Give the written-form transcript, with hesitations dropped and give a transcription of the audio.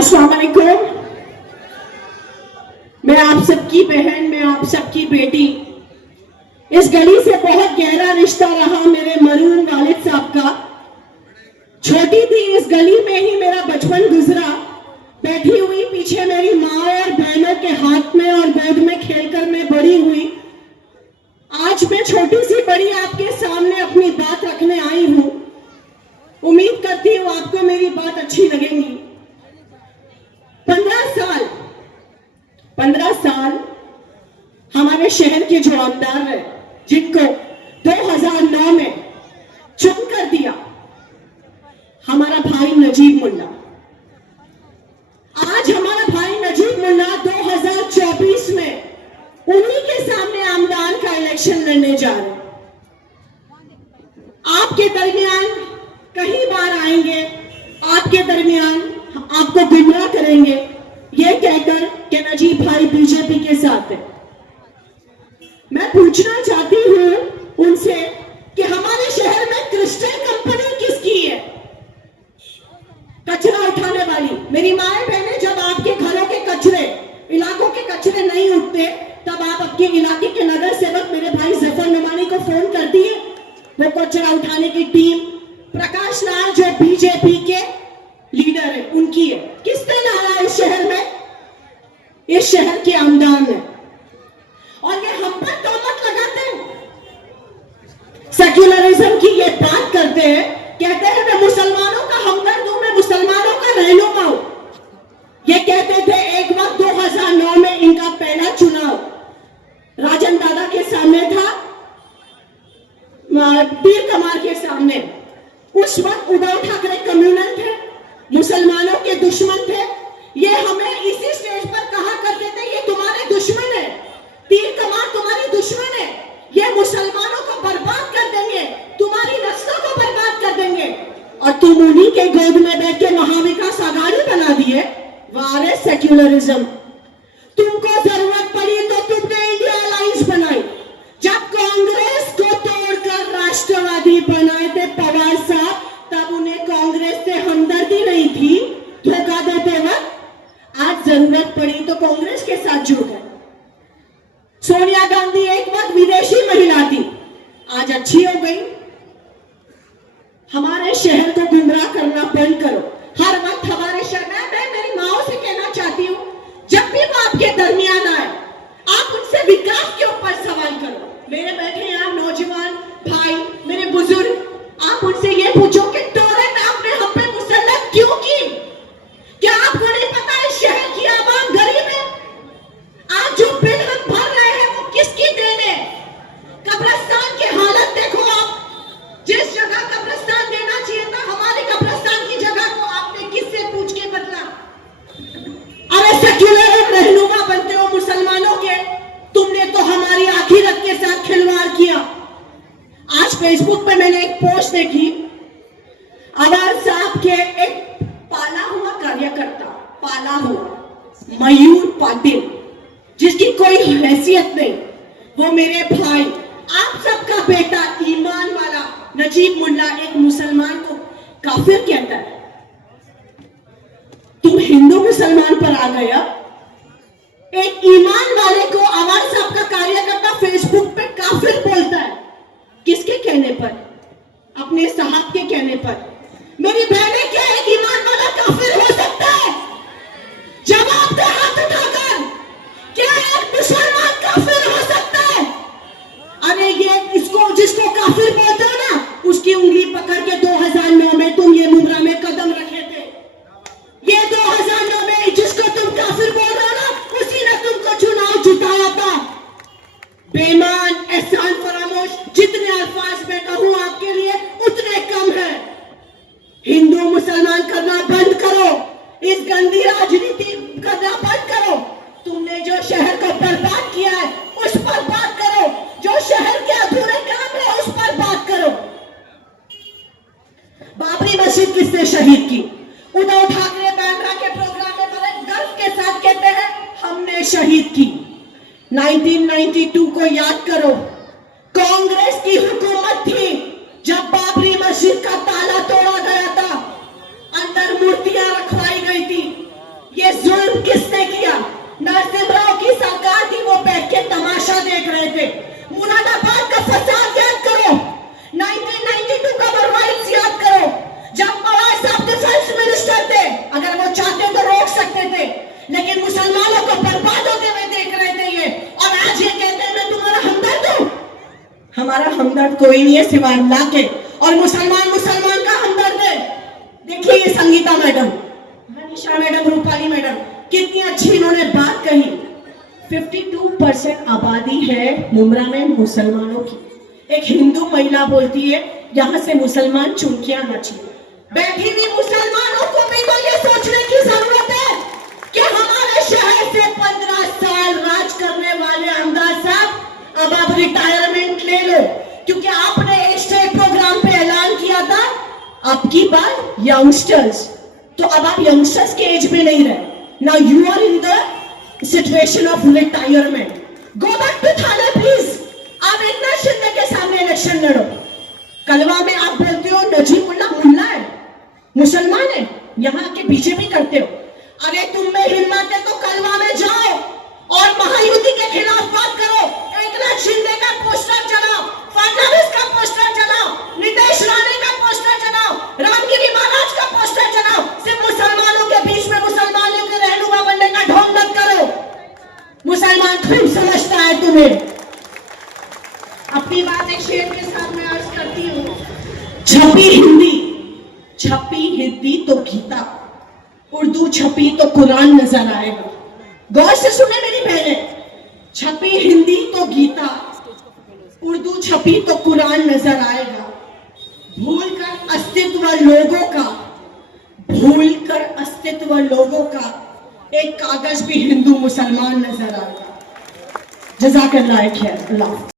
अस्सलाम वालेकुम। मैं आप सबकी बहन, मैं आप सबकी बेटी। इस गली से बहुत गहरा रिश्ता रहा मेरे मरहूम वालिद साहब का। छोटी थी, इस गली में ही मेरा बचपन गुजरा। बैठी हुई पीछे मेरी माँ और बहनों के हाथ में और गोद में खेलकर मैं बड़ी हुई। आज मैं छोटी सी बड़ी आपके सामने अपनी बात रखने आई हूँ। उम्मीद करती हूँ आपको मेरी बात अच्छी लगेगी। 15 साल हमारे शहर के जो आमदार है, जिनको 2009 में चुन कर दिया, हमारा भाई नजीब मुल्ला। आज हमारा भाई नजीब मुल्ला 2024 में उन्हीं के सामने आमदार का इलेक्शन लड़ने जा रहे हैं। आपके दरमियान कई बार आएंगे, आपके दरमियान आपको गुमराह करेंगे, ये कहकर कि नजीब भाई बीजेपी के साथ है। मैं पूछना चाहती हूं उनसे कि हमारे शहर में क्रिस्टल कंपनी किसकी है? कचरा उठाने वाली। मेरी माए बहनें, जब आपके घरों के कचरे, इलाकों के कचरे नहीं उठते, तब आप अपने इलाके के नगर सेवक मेरे भाई जफर नुमानी को फोन करती है। वो कचरा उठाने की टीम प्रकाश लाल, जो बीजेपी के लीडर है, उनकी है। किसने लाया इस शहर में? इस शहर के आमदार ने। और ये हम पर तोहमत लगाते हैं, सेक्युलरिज्म की ये बात करते हैं, कहते हैं मैं मुसलमानों का हमदर्द हूं, मैं मुसलमानों का रहनुमा हूं। ये कहते थे एक वक्त 2009 में इनका पहला चुनाव राजन दादा के सामने था, पीर कमार के सामने। उस वक्त उद्धव ठाकरे कम्युनल थे, मुसलमानों के दुश्मन थे। ये हमें इसी स्टेज पर कहा करते थे ये तुम्हारे दुश्मन है, पीर कमार तुम्हारी दुश्मन है, ये मुसलमानों को बर्बाद कर देंगे, तुम्हारी नस्लों को बर्बाद कर देंगे। और तुम उन्हीं के गोद में बैठ के महाविकास आघाड़ी बना दिए। वारे सेक्युलरिज्म। तुमको जरूरत पड़ी तो तुमने इंडिया अलायंस बनाई। जब कांग्रेस को तोड़कर राष्ट्रवादी बनाए थे पवार साहब, तब उन्हें कांग्रेस से हमदर्दी नहीं थी, धोखा देते वक्त। आज जरूरत पड़ी तो कांग्रेस के साथ जुड़ गए। सोनिया गांधी एक वक्त विदेशी महिला थी, आज अच्छी हो गई। हमारे शहर को गुमराह करना बंद करो। हर वक्त हमारे शहर में, मैं मेरी माओ से कहना चाहती हूँ, जब भी वो आपके दरमियान आए, आप उनसे विकास के ऊपर सवाल करो। मेरे बैठे यहाँ नौजवान भाई, मेरे बुजुर्ग, आप उनसे ये पूछो कि टोरेंट आपने हम पे मुसल्लत क्यों की? क्या आपको नहीं पता इस शहर की आवाम गरीब है? आज जो बिल हम भर रहे हैं वो किसकी देन है? कब्रिस्तान की हालत देखो आप। जिस जगह कब्रिस्तान देना चाहिए था, हमारे कब्रिस्तान की जगह को आपने किससे पूछ के बदला? अरे सेक्युलर रहनुमा बनते हो मुसलमानों के, तुमने तो हमारी आखिरत के साथ खिलवाड़ किया। आज फेसबुक पे मैंने एक पोस्ट देखी, अवार साहब के एक पाला हुआ कार्यकर्ता, पाला हुआ मयूर पाटिल, जिसकी कोई हैसियत नहीं, वो मेरे भाई, आप सबका बेटा, ईमान वाला नजीब मुल्ला, एक मुसलमान को काफिर कहता है। तुम हिंदू मुसलमान पर आ गया। एक ईमान वाले को अवार साहब का कार्यकर्ता फेसबुक पे काफिर बोलता है। किसके कहने पर? अपने साहब के कहने पर। मेरी बहनें, क्या एक ईमान वाला काफिर हो सकता है? जवाब दे हाथ उठाकर, क्या एक मुसलमान काफिर हो सकता है? अरे ये इसको, जिसको काफिर बोलते हो ना, उसकी उंगली पकड़ के 2009 में तुम ये मुमरा में कदम रखे थे। ये 2009 में जिसको तुम काफिर बोल रहे हो ना, उसी ने तुमको चुनाव जिताया था। बेईमान, एहसान फरामोश, जितने अल्फाज में कहूं आपके लिए उतने कम है। हिंदू मुसलमान करना बंद करो, इस गंदी राजनीति करना बंद करो। तुमने जो शहर को बर्बाद किया है उस पर बात करो, जो शहर के अधूरे काम है उस पर बात करो। बाबरी मस्जिद किसने शहीद की? उद्धव ठाकरे बांद्रा के प्रोग्राम में बड़े गर्व के साथ कहते हैं हमने शहीद की। 1992 को याद करो, कांग्रेस की हुकूमत थी जब बाबरी मस्जिद का ताला तोड़ा गया था, अंदर मूर्तियां रखवाई गई थी। तमाशा देख रहे थे। मुरादाबाद का फसाद याद करो, 1992 का बर्बाद याद करो, जब पवार साहब डिफेंस मिनिस्टर थे। अगर वो चाहते तो रोक सकते थे, लेकिन मुसलमानों को बर्बाद होते हुए देख रहे थे ये, और आज ये कहते हैं मैं तुम्हारा हमदर्द हूं। हमारा हमदर्द कोई नहीं है सिवाय अल्लाह के, और मुसलमान का हमदर्द है। देखिए ये Sangeeta madam, Manisha madam, Rupali madam, कितनी अच्छी इन्होंने बात कही। 52% आबादी है मुमरा में मुसलमानों की। एक हिंदू महिला बोलती है यहां से मुसलमान चुन के आना चाहिए। बैठी हुई मुसलमानों को भी तो ये सोचने की जरूरत है कि हमारे शहर से 15 साल राज करने वाले आमदार साहब अब आप रिटायरमेंट ले लो, क्योंकि आपने स्टेट प्रोग्राम पे ऐलान किया था आपकी बात यंगस्टर्स, तो अब आप यंगस्टर्स के एज में नहीं रहे। Now you are in the situation of retirement. Go back to Thane please. आप एकनाथ शिंदे के सामने इलेक्शन लड़ो। कलवा में आप बोलते हो नजीमुल्ला मुल्ला है, मुसलमान है, यहाँ के बीजेपी करते हो। अरे तुम में हिम्मत है तो कलवा में जाओ और महायुति के खिलाफ बात करो। एकनाथ शिंदे का पोस्टर चलाओ, फडणवीस का पोस्टर चलाओ, नीतीश राणे का पोस्टर चलाओ, रामगिरी महाराज का पोस्टर चलाओ। सिर्फ मुसलमानों के बीच में मुसलमानों के रहनुमा बनने का ढोंग मत करो। मुसलमान खूब समझता है तुम्हें। अपनी बात एक शेर के साथ मैं अर्ज करती हूँ। छपी हिंदी तो गीता, उर्दू छपी तो कुरान नजर आएगा। गौर से सुने मेरी बहनें, छपी हिंदी तो गीता, उर्दू छपी तो कुरान नजर आएगा। भूलकर अस्तित्व लोगों का एक कागज भी हिंदू मुसलमान नजर आएगा। जज़ाकल्लाह खैर। अल्लाह।